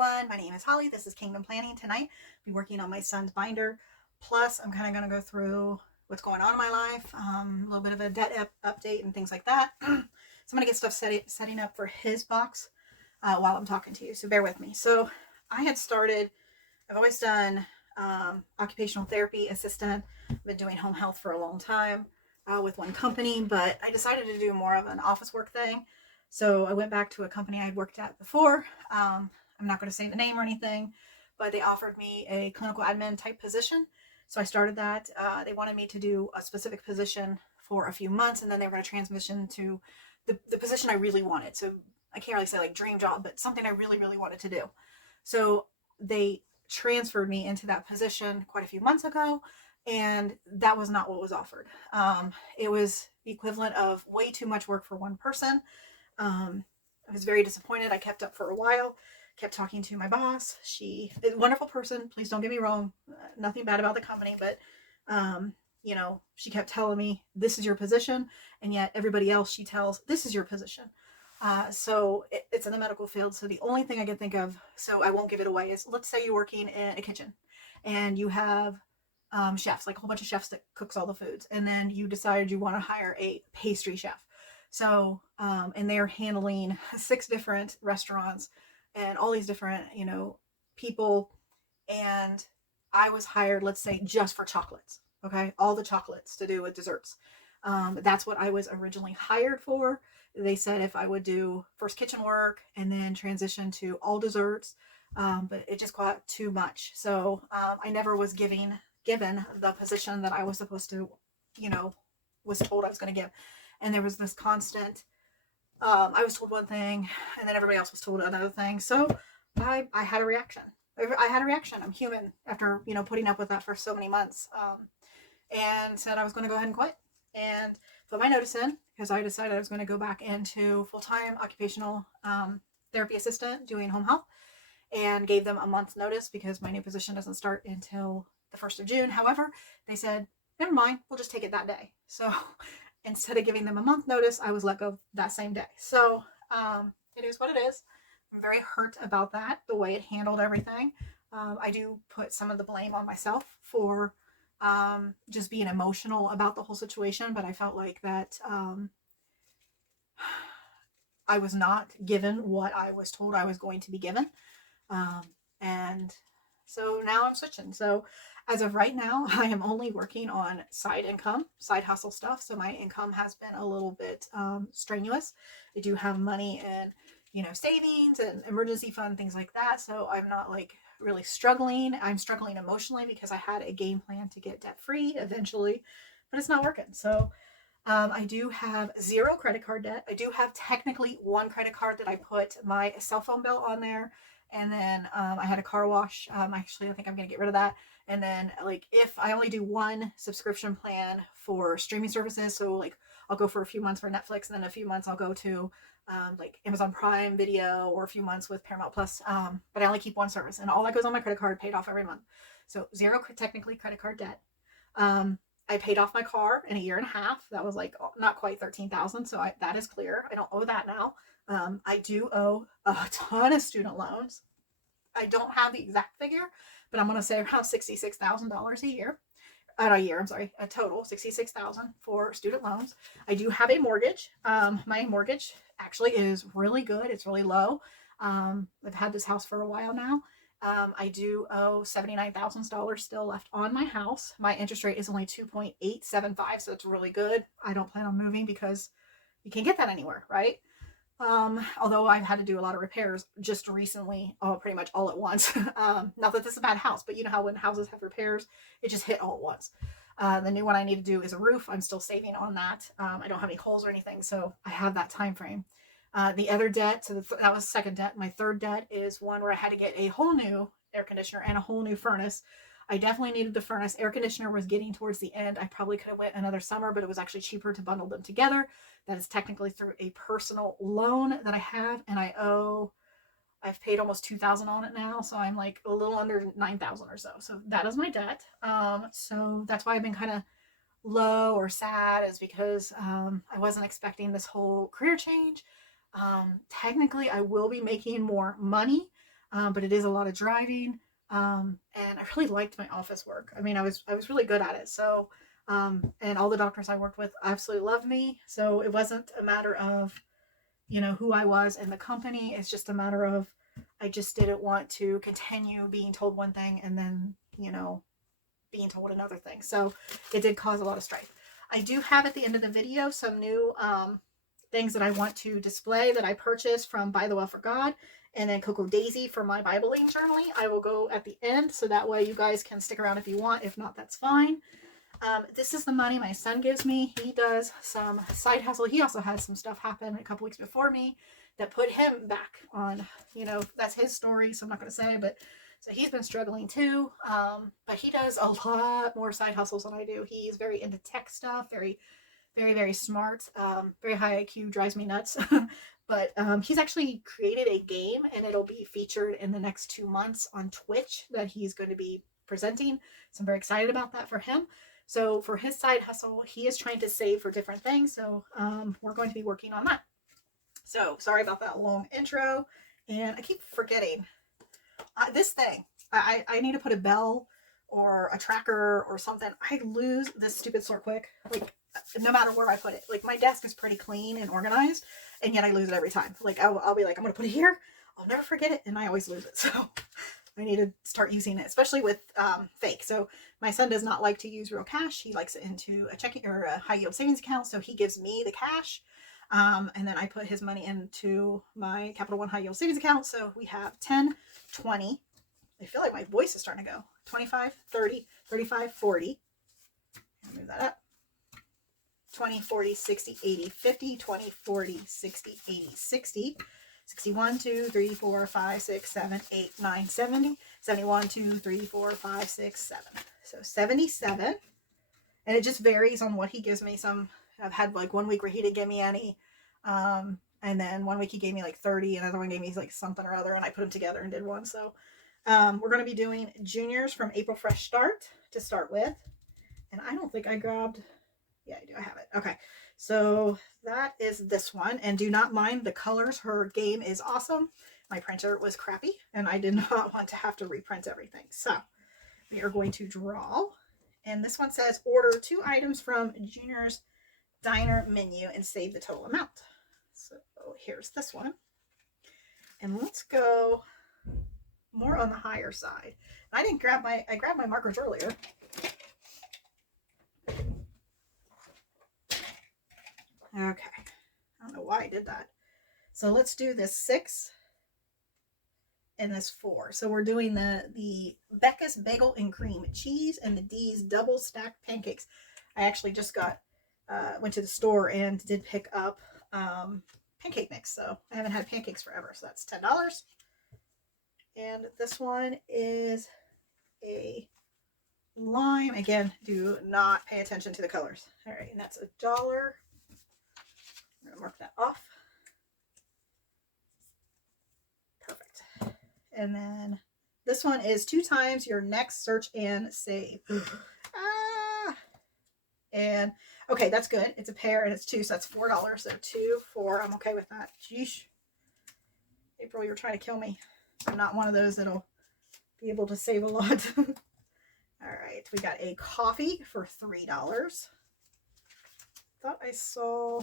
everyone. My name is Holly. This is Kingdom Planning. Tonight, I'll be working on my son's binder. Plus, I'm kind of going to go through what's going on in my life, a little bit of a debt update and things like that. So I'm going to get stuff setting up for his box while I'm talking to you. So bear with me. So I had started, I've always done occupational therapy assistant. I've been doing home health for a long time with one company, but I decided to do more of an office work thing. So I went back to a company I'd worked at before. I'm not going to say the name or anything, but they offered me a clinical admin type position. So I started that. They wanted me to do a specific position for a few months, and then they were going to transition to the position I really wanted. So I can't really say like dream job, but something I really, really wanted to do. So they transferred me into that position quite a few months ago, and that was not what was offered. It was the equivalent of way too much work for one person. I was very disappointed. I kept up for a while, kept talking to my boss. She is a wonderful person. Please don't get me wrong. Nothing bad about the company, but, she kept telling me, this is your position. And yet everybody else she tells, this is your position. It's in the medical field. So the only thing I can think of, so I won't give it away, is let's say you're working in a kitchen and you have chefs, like a whole bunch of chefs that cooks all the foods. And then you decided you want to hire a pastry chef. So, and they're handling 6 different restaurants and all these different, people. And I was hired, let's say, just for chocolates. Okay. All the chocolates to do with desserts. That's what I was originally hired for. They said if I would do first kitchen work and then transition to all desserts, but it just got too much. So, I never was given the position that I was supposed to, was told I was going to give. And there was this constant, I was told one thing and then everybody else was told another thing. So I had a reaction. I'm human after, putting up with that for so many months. And said I was going to go ahead and quit and put my notice in because I decided I was going to go back into full-time occupational therapy assistant doing home health, and gave them a month's notice because my new position doesn't start until the 1st of June. However, they said, never mind, we'll just take it that day. So instead of giving them a month notice, I was let go that same day. So it is what it is. I'm very hurt about that, the way it handled everything. I do put some of the blame on myself for just being emotional about the whole situation, but I felt like that I was not given what I was told I was going to be given. And so now I'm switching. So as of right now, I am only working on side income, side hustle stuff. So my income has been a little bit strenuous. I do have money in, savings and emergency fund, things like that. So I'm not like really struggling. I'm struggling emotionally because I had a game plan to get debt free eventually, but it's not working. So I do have 0 credit card debt. I do have technically 1 credit card that I put my cell phone bill on there. And then I had a car wash. Actually, I think I'm going to get rid of that. And then, like, if I only do 1 subscription plan for streaming services, so like I'll go for a few months for Netflix, and then a few months I'll go to like Amazon Prime Video, or a few months with Paramount Plus. But I only keep 1 service, and all that goes on my credit card, paid off every month. So 0 technically credit card debt. I paid off my car in a year and a half. That was like not quite 13,000, so that is clear. I don't owe that now. I do owe a ton of student loans. I don't have the exact figure, but I'm going to say around $66,000 a year. A total $66,000 for student loans. I do have a mortgage. My mortgage actually is really good. It's really low. I've had this house for a while now. I do owe $79,000 still left on my house. My interest rate is only 2.875, so it's really good. I don't plan on moving because you can't get that anywhere, right? Although I've had to do a lot of repairs just recently, pretty much all at once. Not that this is a bad house, but you know how when houses have repairs, it just hit all at once. The new one I need to do is a roof. I'm still saving on that. I don't have any holes or anything, so I have that time frame. The other debt, so that was second debt. My third debt is one where I had to get a whole new air conditioner and a whole new furnace. I definitely needed the furnace. Air conditioner was getting towards the end. I probably could have went another summer, but it was actually cheaper to bundle them together. That is technically through a personal loan that I have, and I've paid almost $2,000 on it now, so I'm like a little under $9,000 or so. So that is my debt. So that's why I've been kind of low or sad, is because I wasn't expecting this whole career change. Technically, I will be making more money. but it is a lot of driving. And I really liked my office work. I mean, I was really good at it. So, and all the doctors I worked with absolutely loved me. So it wasn't a matter of, you know, who I was in the company. It's just a matter of I just didn't want to continue being told one thing and then, you know, being told another thing. So it did cause a lot of strife. I do have at the end of the video some new things that I want to display that I purchased from By the Well for God and then Coco Daisy for my Bible Lane journaling. I will go at the end so that way you guys can stick around if you want. If not, that's fine. This is the money my son gives me. He does some side hustle. He also had some stuff happen a couple weeks before me that put him back on, you know, that's his story, so I'm not going to say, but so he's been struggling too. But he does a lot more side hustles than I do. He's very into tech stuff, very, very, very smart, very high IQ, drives me nuts. But he's actually created a game and it'll be featured in the next 2 months on Twitch that he's going to be presenting. So I'm very excited about that for him. So for his side hustle, he is trying to save for different things. So we're going to be working on that. So sorry about that long intro. And I keep forgetting this thing. I need to put a bell or a tracker or something. I lose this stupid sort quick. Like no matter where I put it. Like my desk is pretty clean and organized. And yet I lose it every time. Like I'll be like, I'm going to put it here. I'll never forget it. And I always lose it. So I need to start using it, especially with fake. So my son does not like to use real cash. He likes it into a checking or a high yield savings account. So he gives me the cash. And then I put his money into my Capital One high yield savings account. So we have 10, 20. I feel like my voice is starting to go. 25, 30, 35, 40. Move that up. 20, 40, 60, 80, 50, 20, 40, 60, 80, 60. 61, 2, 3, 4, 5, 6, 7, 8, 9, 70. 71, 2, 3, 4, 5, 6, 7. So 77. And it just varies on what he gives me. I've had like 1 week where he didn't give me any. And then 1 week he gave me like 30. Another one gave me like something or other. And I put them together and did one. So we're going to be doing juniors from April Fresh Start to start with. And I don't think I grabbed... Yeah, I do. I have it. Okay. So that is this one. And do not mind the colors. Her game is awesome. My printer was crappy and I did not want to have to reprint everything. So we are going to draw. And this one says order 2 items from Junior's Diner menu and save the total amount. So here's this one. And let's go more on the higher side. I grabbed my markers earlier. Okay, I don't know why I did that. So let's do this 6 and this 4. So we're doing the Becca's Bagel and Cream Cheese and the D's Double Stacked Pancakes. I actually just went to the store and did pick up pancake mix. So I haven't had pancakes forever. So that's $10. And this one is a lime. Again, do not pay attention to the colors. All right, and that's $1. I'm going to mark that off. Perfect. And then this one is 2 times your next search and save. And okay, that's good. It's a pair and it's 2, so that's $4. So 2, 4. I'm okay with that. Sheesh. April, you're trying to kill me. I'm not one of those that'll be able to save a lot. All right, we got a coffee for $3. Thought I saw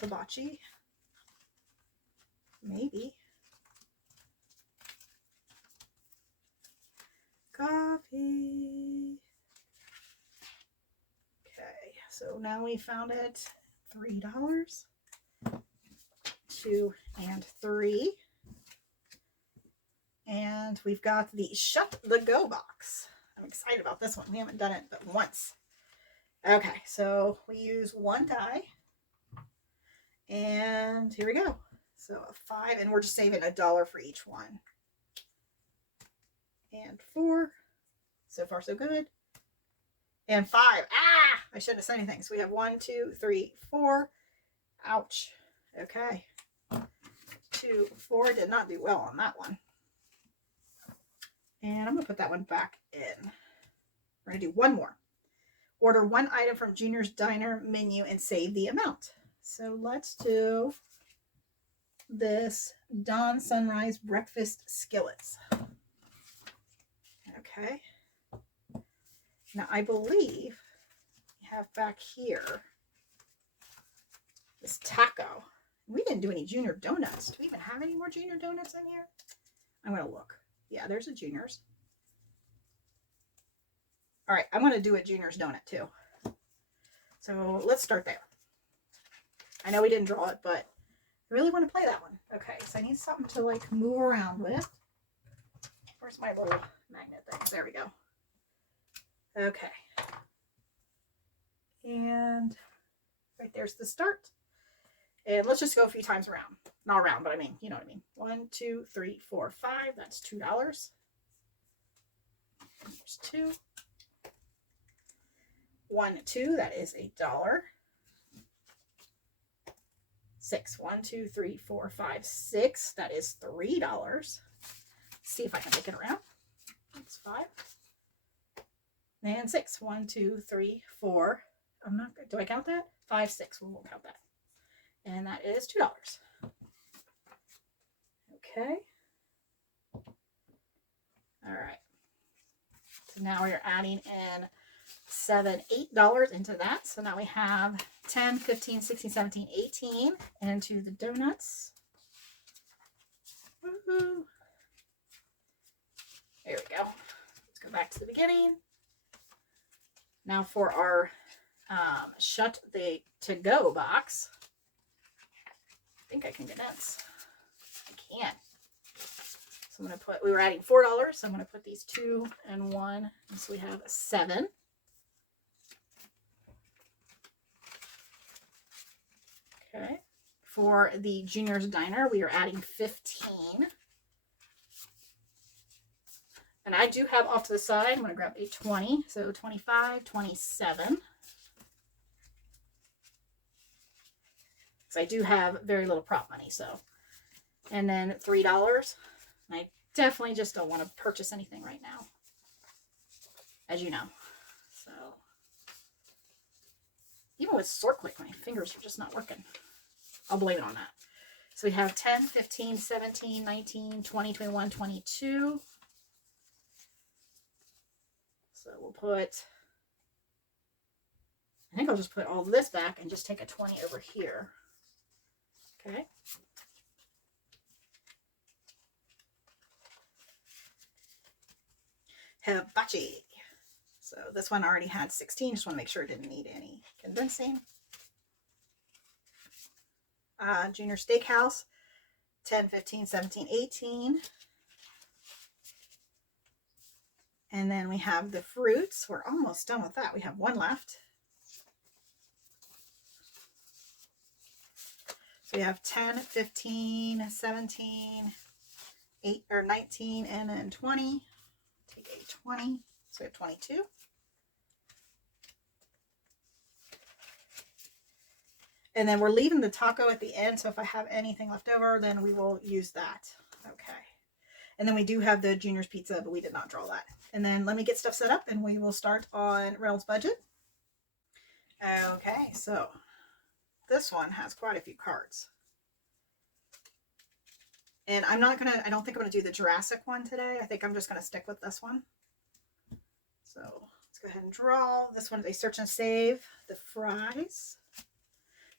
hibachi. Maybe. Coffee. Okay, so now we found it. $3. 2 and 3. And we've got the Shut the Go box. I'm excited about this one. We haven't done it but once. Okay, so we use 1 die. And here we go. So a 5, and we're just saving $1 for each one. And 4. So far, so good. And 5. Ah! I shouldn't have said anything. So we have 1, 2, 3, 4. Ouch. Okay. 2, 4. Did not do well on that one. And I'm going to put that one back in. We're going to do one more. Order 1 item from Junior's Diner menu and save the amount. So let's do this Dawn Sunrise breakfast skillets. Okay. Now I believe we have back here this taco. We didn't do any junior donuts. Do we even have any more junior donuts in here? I'm going to look. Yeah, there's a juniors. All right, I'm going to do a juniors donut too. So let's start there. I know we didn't draw it, but I really want to play that one. Okay, so I need something to like move around with. Where's my little magnet thing? There we go. Okay. And right there's the start. And let's just go a few times around. Not around, but I mean, you know what I mean. 1, 2, 3, 4, 5. That's $2. There's 2. 1, 2. That is $1. 6. 1, 2, 3, 4, 5, 6. That is $3. See if I can make it around. That's 5. And 6. 1, 2, 3, 4. I'm not good. Do I count that? 5, 6. We won't count that. And that is $2. Okay. All right. So now we're adding in $7, $8 into that. So now we have 10, 15, 16, 17, 18 into the donuts. Woohoo. There we go. Let's go back to the beginning. Now for our shut the to-go box. I think I can condense. I can. So I'm going to put, we were adding $4, so I'm going to put these 2 and 1. And so we have 7. Okay. For the Junior's Diner, we are adding 15. And I do have off to the side, I'm going to grab a 20. So 25, 27. I do have very little prop money, so. And then $3. I definitely just don't want to purchase anything right now, as you know. So, even with sort click, my fingers are just not working. I'll blame it on that. So we have 10, 15, 17, 19, 20, 21, 22. So we'll put, I think I'll just put all of this back and just take a 20 over here. Okay. Hibachi. So this one already had 16. Just want to make sure it didn't need any condensing. Junior Steakhouse. 10, 15, 17, 18. And then we have the fruits. We're almost done with that. We have 1 left. So we have 10, 15, 17, 8 or 19, and then 20. Take a 20. So we have 22. And then we're leaving the taco at the end. So if I have anything left over, then we will use that. Okay. And then we do have the Junior's Pizza, but we did not draw that. And then let me get stuff set up and we will start on Reynolds budget. Okay, so this one has quite a few cards. And I don't think I'm going to do the Jurassic one today. I think I'm just going to stick with this one. So let's go ahead and draw. This one is a search and save, the fries.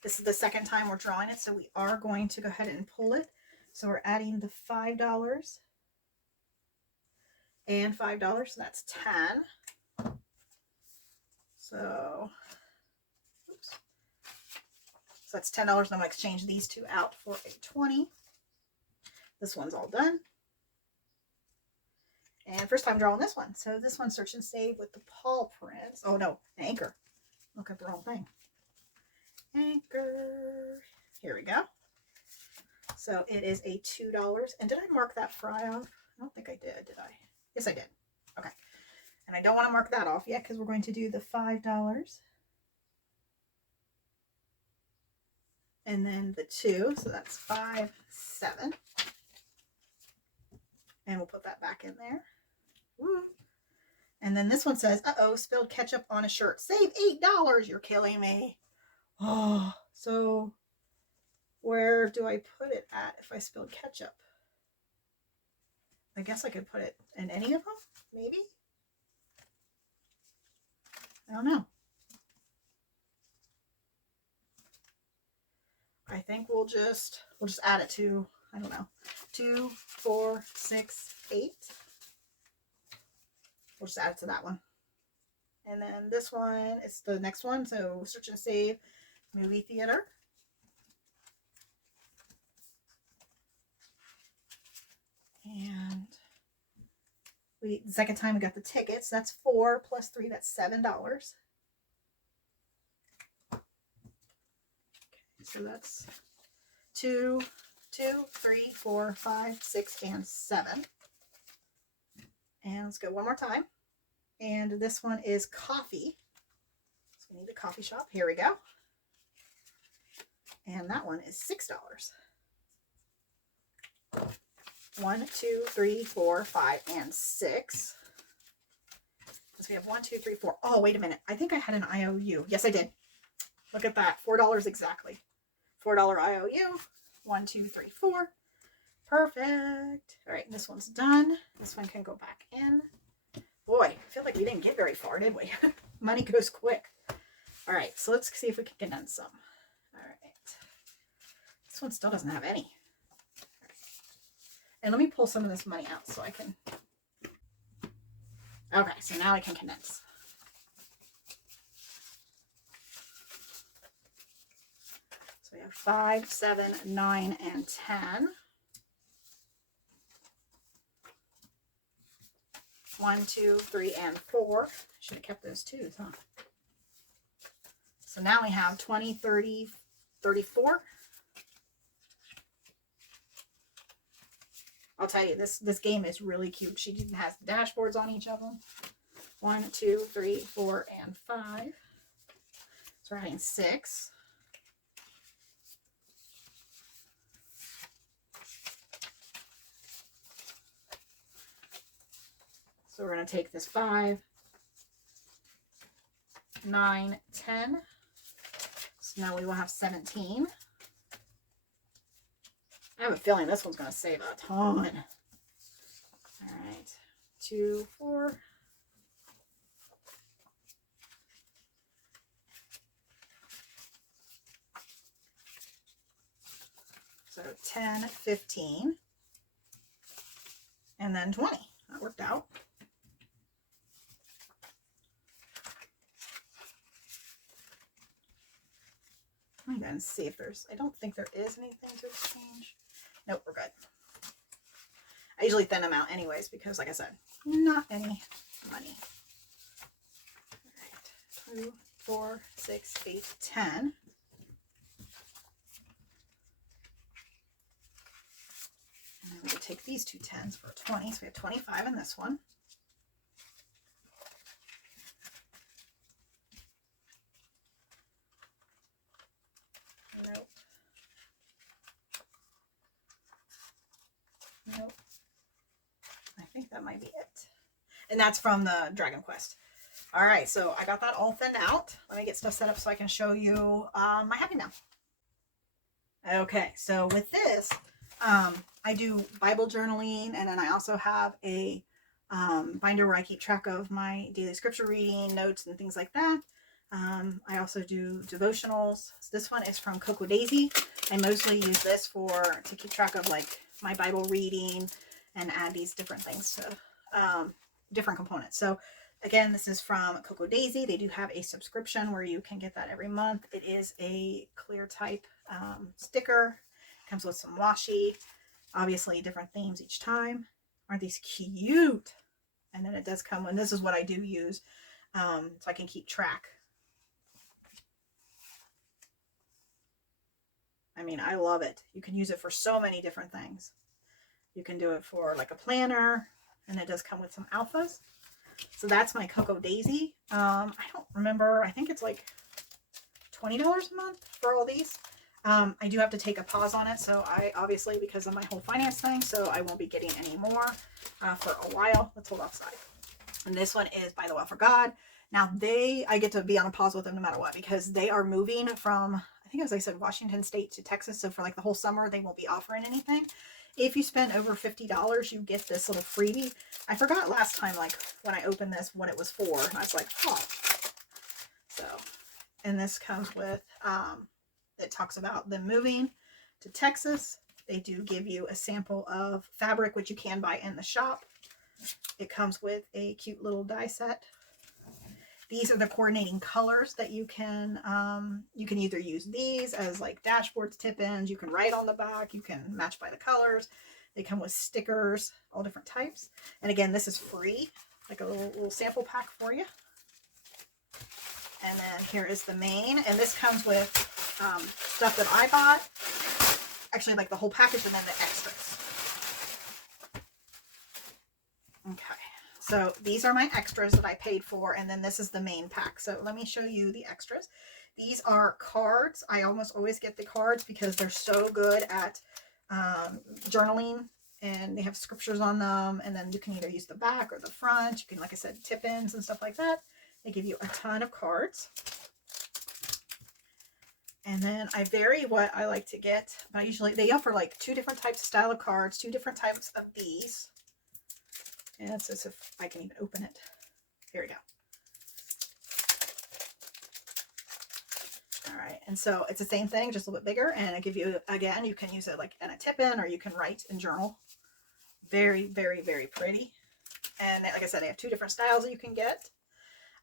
This is the second time we're drawing it, so we are going to go ahead and pull it. So we're adding the $5 and $5, so that's 10. So, oops. So that's $10, and I'm going to exchange these 2 out for a 20. This one's all done. And first time drawing this one. So this one, search and save with the paw prints. Oh no, anchor. Look at the wrong thing. Anchor. Here we go. So it is a $2. And did I mark that fry off? I don't think I did I? Yes, I did. Okay. And I don't want to mark that off yet because we're going to do the $5. And then the 2. So that's 5, 7. And we'll put that back in there. Woo. And then this one says, uh-oh, spilled ketchup on a shirt. Save $8. You're killing me. Oh, so Where do I put it at if I spilled ketchup? I guess I could put it in any of them, maybe? I don't know. I think we'll just add it to, I don't know, 2, 4, 6, 8. We'll just add it to that one. And then this one, it's the next one. So search and save movie theater. And the second time we got the tickets. That's 4 plus 3, that's $7. Okay, so that's 2, 3, 4, 5, 6, and 7. And let's go one more time. And this one is coffee. So we need the coffee shop. Here we go. And that one is $6. 1, 2, 3, 4, 5, and 6. So we have 1, 2, 3, 4. Oh, wait a minute. I think I had an IOU. Yes, I did. Look at that. $4 exactly. $4 IOU. 1, 2, 3, 4. Perfect. All right, this one's done. This one can go back in. Boy, I feel like we didn't get very far, did we? Money goes quick. All right, so let's see if we can condense some. All right. This one still doesn't have any. And let me pull some of this money out so I can. Okay, so now I can condense. So we have 5, 7, 9, and 10. 1, 2, 3, and 4. Should have kept those twos, huh? So now we have 20, 30, 34. I'll tell you, this game is really cute. She even has dashboards on each of them. 1, 2, 3, 4, and 5. So we're adding 6. So we're going to take this 5, 9, 10. So now we will have 17. I have a feeling this one's going to save a ton. All right. 2, 4. So 10, 15. And then 20. That worked out. Let me go and see if there's, I don't think there is anything to exchange. Nope, we're good. I usually thin them out anyways because, like I said, not any money. All right, 2, 4, 6, 8, 10. And then we could take these two 10s for 20. So we have 25 in this one. Nope. Nope. I think that might be it. And that's from the Dragon Quest. All right, so I got that all thinned out. Let me get stuff set up so I can show you my Happy Mail. Okay, so with this, I do Bible journaling, and then I also have a binder where I keep track of my daily scripture reading, notes, and things like that. I also do devotionals. So this one is from Cocoa Daisy. I mostly use this to keep track of like my Bible reading and add these different things to different components. So again, this is from Cocoa Daisy. They do have a subscription where you can get that every month. It is a clear type sticker. Comes with some washi. Obviously different themes each time. Aren't these cute? And then it does come, and this is what I do use so I can keep track. I mean, I love it. You can use it for so many different things. You can do it for like a planner, and it does come with some alphas. So that's my Cocoa Daisy. I don't remember. I think it's like $20 a month for all these. I do have to take a pause on it. So I obviously, because of my whole finance thing, so I won't be getting any more for a while. Let's hold offside. And this one is By the Well for God. Now I get to be on a pause with them no matter what, because they are moving from, I think think it was, like I said, Washington State to Texas. So for like the whole summer, they won't be offering anything. If you spend over $50, you get this little freebie. I forgot last time, like when I opened this, what it was for. And I was like, oh. So, and this comes with, it talks about them moving to Texas. They do give you a sample of fabric, which you can buy in the shop. It comes with a cute little die set. These are the coordinating colors that you can either use these as like dashboards, tip-ins. You can write on the back. You can match by the colors. They come with stickers, all different types. And again, this is free, like a little sample pack for you. And then here is the main. And this comes with stuff that I bought. Actually, like the whole package and then the extras. Okay. So these are my extras that I paid for, and then this is the main pack. So let me show you the extras. These are cards. I almost always get the cards because they're so good at journaling, and they have scriptures on them, and then you can either use the back or the front. You can, like I said, tip-ins and stuff like that. They give you a ton of cards. And then I vary what I like to get, but usually they offer like 2 different types of style of cards, 2 different types of these. And it's as if I can even open it. Here we go. All right, and so it's the same thing, just a little bit bigger, and I give you, again, you can use it like in a tip-in, or you can write and journal. Very, very, very pretty. And like I said, they have 2 different styles that you can get.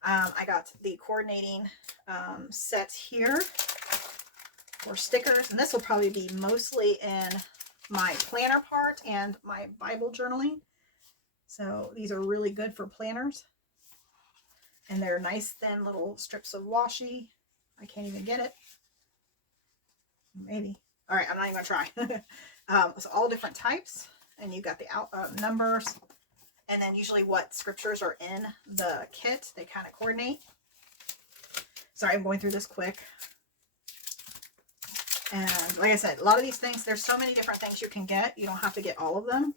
I got the coordinating set here for stickers, and this will probably be mostly in my planner part and my Bible journaling. So these are really good for planners. And they're nice thin little strips of washi. I can't even get it. Maybe. All right, I'm not even going to try. So all different types. And you got the numbers. And then usually what scriptures are in the kit. They kind of coordinate. Sorry, I'm going through this quick. And like I said, a lot of these things, there's so many different things you can get. You don't have to get all of them.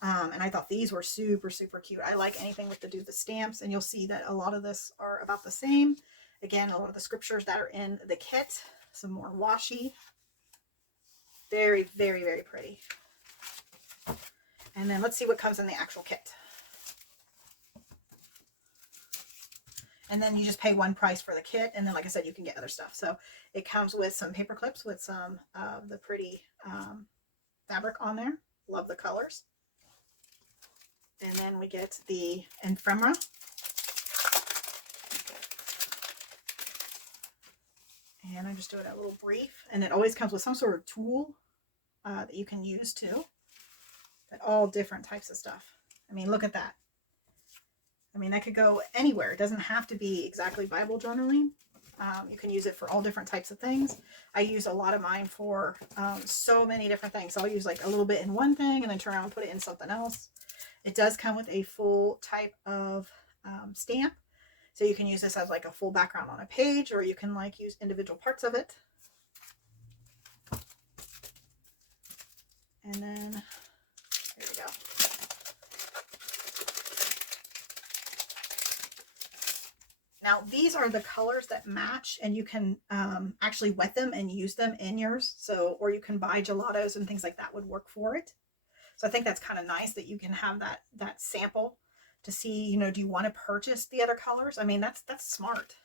And I thought these were super, super cute. I like anything with the stamps, and you'll see that a lot of this are about the same. Again, a lot of the scriptures that are in the kit, some more washi. Very, very, very pretty. And then let's see what comes in the actual kit. And then you just pay one price for the kit, and then like I said, you can get other stuff. So it comes with some paper clips with some of the pretty fabric on there. Love the colors. And then we get the ephemera. And I'm just doing a little brief. And it always comes with some sort of tool that you can use too. But all different types of stuff. I mean, look at that. I mean, that could go anywhere. It doesn't have to be exactly Bible journaling. You can use it for all different types of things. I use a lot of mine for so many different things. So I'll use like a little bit in one thing and then turn around and put it in something else. It does come with a full type of stamp. So you can use this as like a full background on a page, or you can like use individual parts of it. And then, there we go. Now, these are the colors that match, and you can actually wet them and use them in yours. So, or you can buy gelatos and things like that would work for it. So I think that's kind of nice that you can have that sample to see, you know, do you want to purchase the other colors? I mean, that's smart.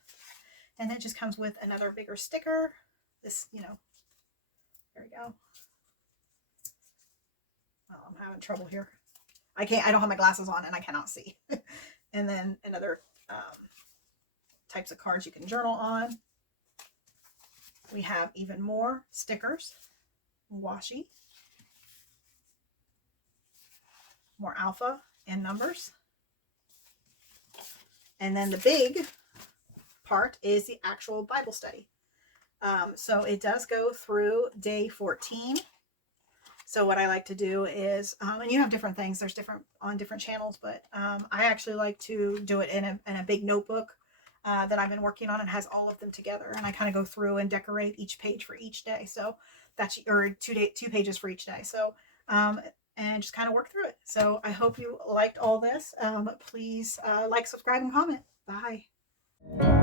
And then it just comes with another bigger sticker. This, you know, there we go. Oh, I'm having trouble here. I don't have my glasses on and I cannot see. And then another types of cards you can journal on. We have even more stickers, washi, more alpha and numbers. And then the big part is the actual Bible study. So it does go through day 14. So what I like to do is, and you have different things, there's different on different channels, but I actually like to do it in a big notebook that I've been working on, and has all of them together. And I kind of go through and decorate each page for each day. So that's, or two pages for each day. So, and just kind of work through it. So I hope you liked all this. Please like, subscribe, and comment. Bye.